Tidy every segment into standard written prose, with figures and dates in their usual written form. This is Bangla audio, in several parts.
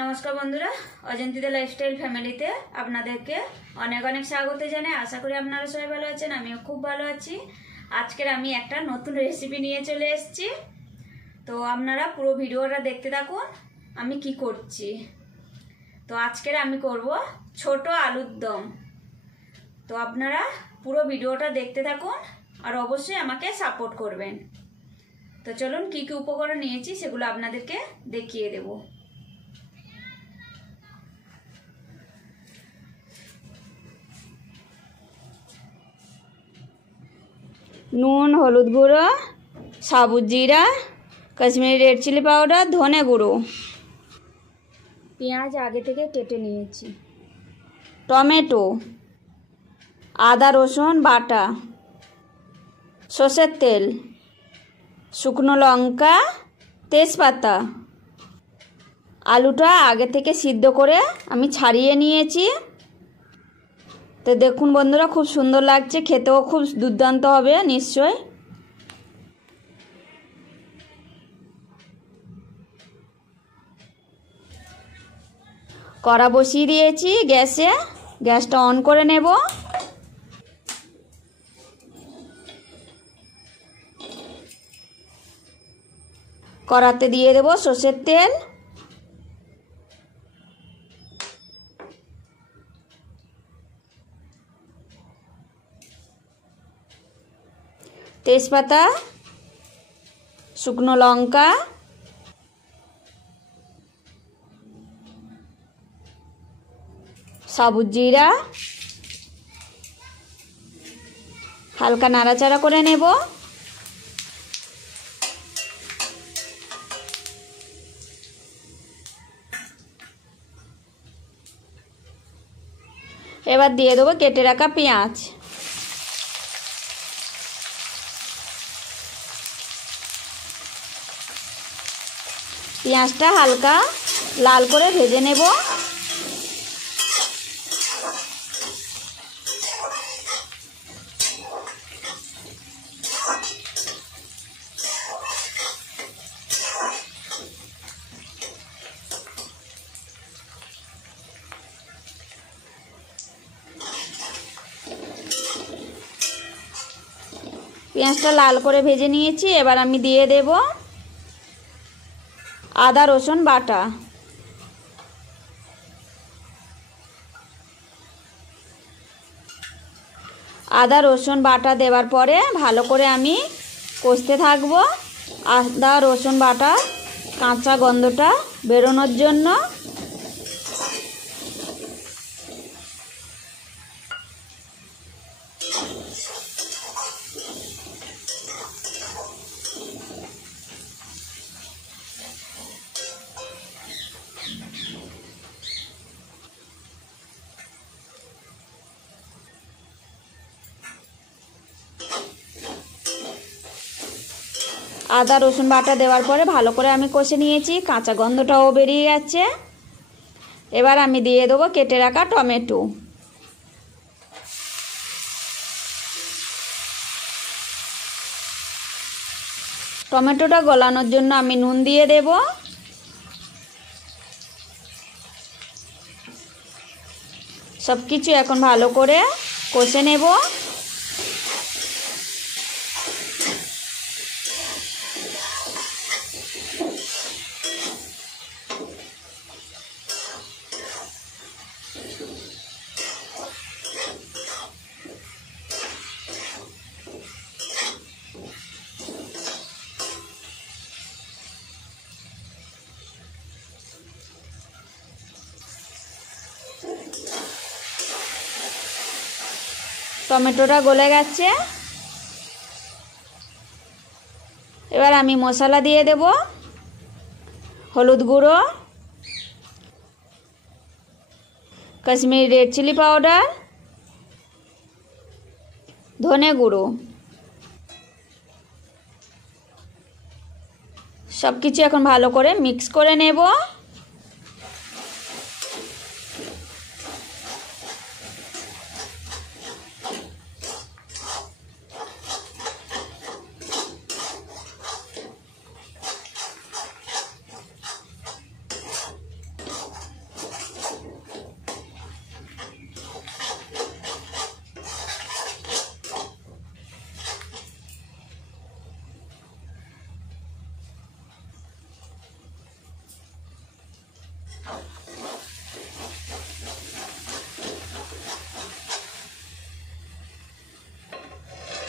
নমস্কার বন্ধুরা, অজন্তিতা লাইফস্টাইল ফ্যামিলিতে আপনাদেরকে অনেক অনেক স্বাগত জানাই। আশা করি আপনারা সবাই ভালো আছেন, আমিও খুব ভালো আছি। আজকের আমি একটা নতুন রেসিপি নিয়ে চলে এসেছি, তো আপনারা পুরো ভিডিওটা দেখতে থাকুন আমি কি করছি। তো আজকের আমি করব ছোট আলুর দম। তো আপনারা পুরো ভিডিওটা দেখতে থাকুন আর অবশ্যই আমাকে সাপোর্ট করবেন। তো চলুন কি কি উপকরণ নিয়েছি সেগুলো আপনাদেরকে দেখিয়ে দেব। নুন, হলুদ গুঁড়ো, সাবুত জিরা, কাশ্মীরি রেড চিলি পাউডার, ধনে গুঁড়ো। পেঁয়াজ আগে থেকে কেটে নিয়েছি, টমেটো, আদা রসুন বাটা, সর্ষের তেল, শুকনো লঙ্কা, তেজপাতা। আলুটা আগে থেকে সিদ্ধ করে আমি ছাড়িয়ে নিয়েছি। তো দেখুন বন্ধুরা, খুব সুন্দর লাগছে, খেতেও খুব দুর্দান্ত হবে নিশ্চয়। কড়া বসিয়ে দিয়েছি গ্যাসে, গ্যাসটা অন করে নেব। কড়াতে দিয়ে দেব সর্ষের তেল, তেজপাতা, শুকনো লঙ্কা, সাবুত জিরা, হালকা নাড়াচাড়া করে নেব। এবার দিয়ে দেবো কেটে রাখা পেঁয়াজ। পেঁয়াজটা হালকা লাল করে ভেজে নেব। পেঁয়াজটা লাল করে ভেজে নিয়েছি। এবার আমি দিয়ে দেব আদা রসুন বাটা। আদা রসুন বাটা দেওয়ার পরে ভালো করে আমি কষতে থাকবো, আদা রসুন বাটা কাঁচা গন্ধটা বেরোনোর জন্য। আদা রসুন বাটা দেওয়ার পরে ভালো করে আমি কষে নিয়েছি, কাঁচা গন্ধটাও বেরিয়ে যাচ্ছে। এবার আমি দিয়ে দেবো কেটে রাখা টমেটো। টমেটোটা গলানোর জন্য আমি নুন দিয়ে দেব। সব কিছু এখন ভালো করে কষে নেব। টমেটোটা গলে গেছে। এবার আমি মশলা দিয়ে দেব, হলুদ গুঁড়ো, কাশ্মীরি রেড চিলি পাউডার, ধনে গুঁড়ো। সব কিছু এখন ভালো করে মিক্স করে নেব।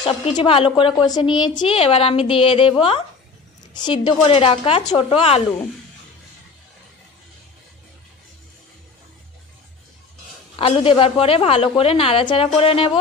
সব কিছু ভালো করে কষে নিয়েছি। এবার আমি দিয়ে দেব সিদ্ধ করে রাখা ছোট আলু। আলু দেবার পরে ভালো করে নাড়াচাড়া করে নেব।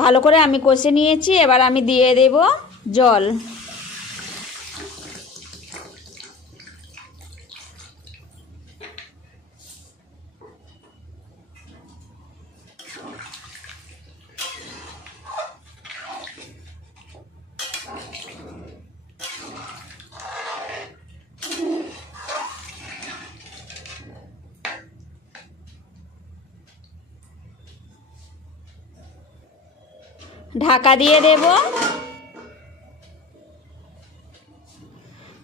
ভালো করে আমি কষে নিয়েছি। এবার আমি দিয়ে দেব জল। ঢাকা দিয়ে দেব।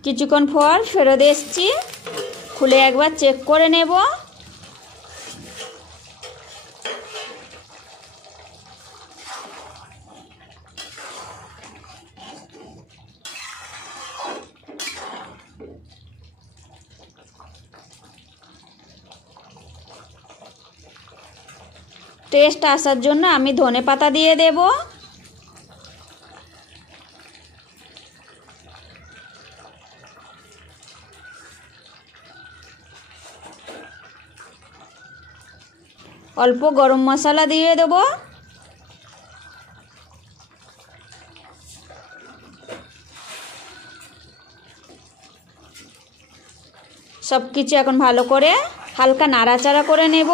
কিছুক্ষণ পর ফেরত এসেছি, খুলে একবার চেক করে নেব। টেস্ট আসার জন্য আমি ধনেপাতা দিয়ে দেব। অল্প গরম মশলা দিয়ে দেব। সব কিছু এখন ভালো করে হালকা নাড়াচাড়া করে নেব।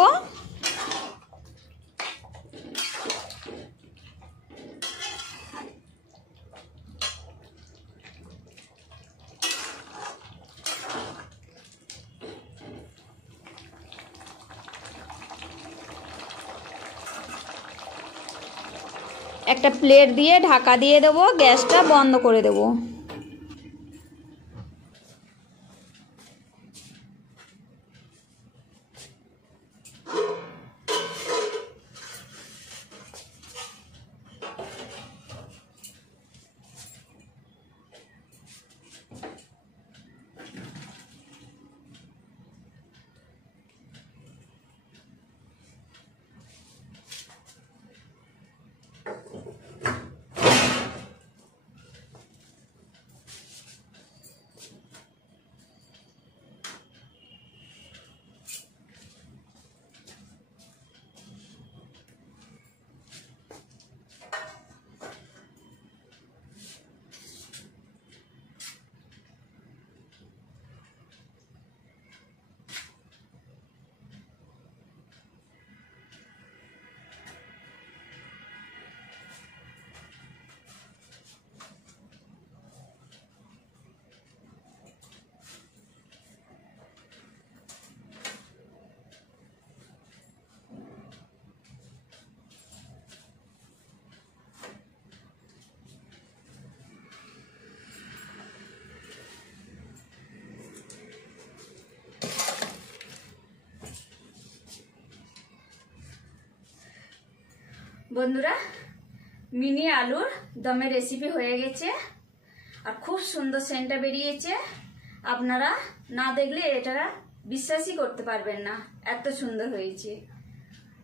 একটা প্লেট দিয়ে ঢাকা দিয়ে দেব, গ্যাসটা বন্ধ করে দেব। বন্ধুরা, মিনি আলুর দমের রেসিপি হয়ে গেছে আর খুব সুন্দর সেন্টটা বেরিয়েছে। আপনারা না দেখলে এটা বিশ্বাসই করতে পারবেন না, এত সুন্দর হয়েছে।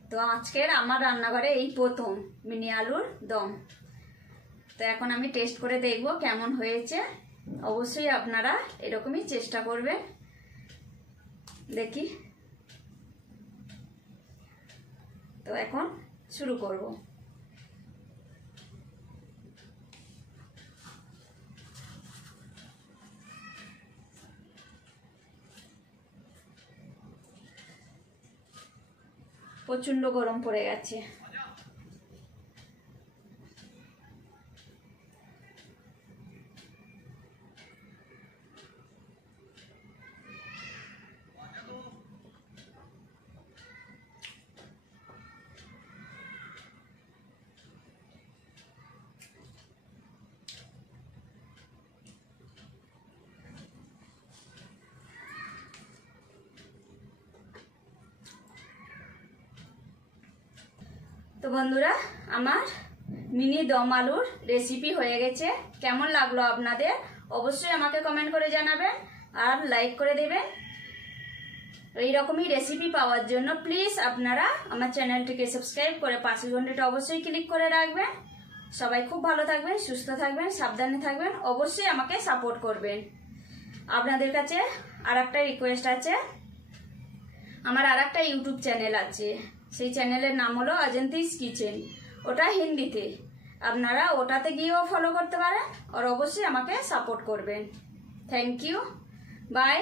তো আজকের আমার রান্নাঘরে এই প্রথম মিনি আলুর দম। তো এখন আমি টেস্ট করে দেখব কেমন হয়েছে। অবশ্যই আপনারা এরকমই চেষ্টা করবেন। দেখি। তো এখন শুরু করব। প্রচণ্ড গরম পড়ে গেছে। তো বন্ধুরা, আমার মিনি দম আলুর রেসিপি হয়ে গেছে। কেমন লাগলো আপনাদের অবশ্যই আমাকে কমেন্ট করে জানাবেন আর লাইক করে দেবেন। এই রকমই রেসিপি পাওয়ার জন্য প্লিজ আপনারা আমার চ্যানেলটিকে সাবস্ক্রাইব করে পাশের ঘন্টাটা অবশ্যই ক্লিক করে রাখবেন। সবাই খুব ভালো থাকবেন, সুস্থ থাকবেন, সাবধানে থাকবেন, অবশ্যই আমাকে সাপোর্ট করবেন। আপনাদের কাছে আর একটা রিকোয়েস্ট আছে, আমার আর একটা ইউটিউব চ্যানেল আছে, সেই চ্যানেলের নাম হলো অজন্তিস কিচেন। ওটা হিন্দিতে, আপনারা ওটাতে গিয়েও ফলো করতে পারেন আর অবশ্যই আমাকে সাপোর্ট করবেন। Thank you, by.